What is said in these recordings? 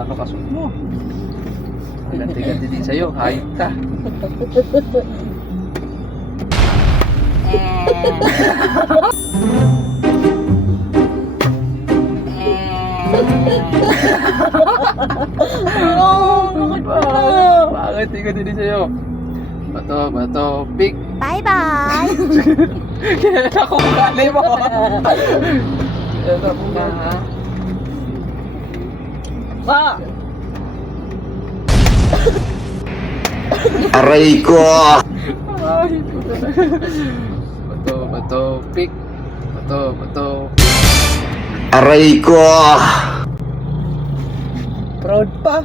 Ano kasot mo? Ganti-ganti din sa'yo. Hayop ka. Bakit ba? Bakit? Ganti din sa'yo. Bato, pick. Bye-bye! Kaya ako kali mo. Kaya ako ka, ha? Ba! Aray ko! Ay, puta na. Bato, pick. Bato. Aray ko! Proud pa!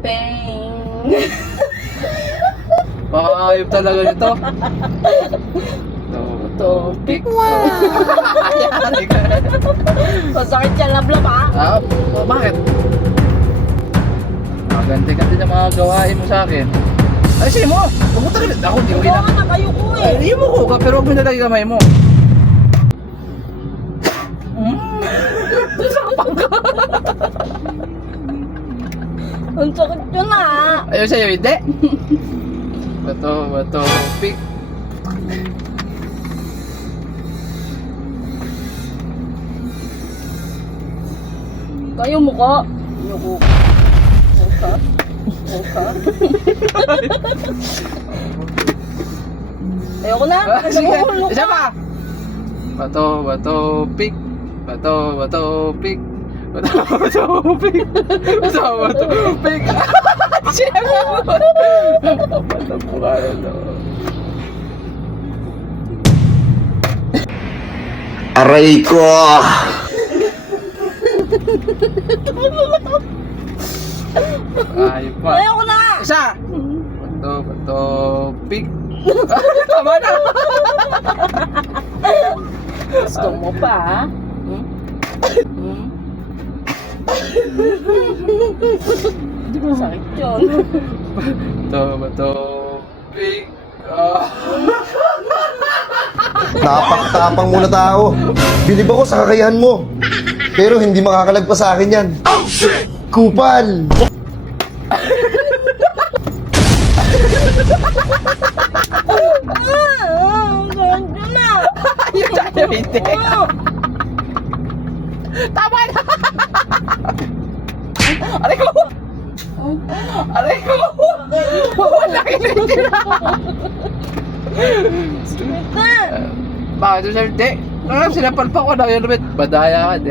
Bang! Ayop talaga nito. Bato, pick. Ayari ka. Masakit yan, lablab ah! Bakit? Ganti-ganti na mga gawain mo sa akin. Ay, sige mo! Huwag mo talaga. Ako, hindi mo Ikaw na kayo ko Ay, eh! hindi mo ko ka, pero huwag mo nalagay kamay mo. Ang sakit yun ah! Ayaw sa'yo, hindi? Bato, pick. Kayo mukha! Ayoko. Mukha? Ayoko na! Sige, Nagugulo isa ka! pa! Bato, pick. Bato, pick. Bato, pick. Bato, pick. Siyempre mo! Bato po ka ito. Aray ko! Ayop pa. Ayoko na! Isa! Bato, pick. Tama na! Gusto mo pa ha? Hindi ko sakit yun. Bato, pick. Tapang-tapang muna tao. Bilib ako sa kakayahan mo. Pero hindi makakalagpas sa akin yan. Kupal! Ang sakit yun ah! Ayun sa'yo, hindi. Tama na! Aray ko! Aray ko! Wala kilig na! Bakit yung sa'yo? Hindi. Sinapalpak ko na yun. Badaya ka.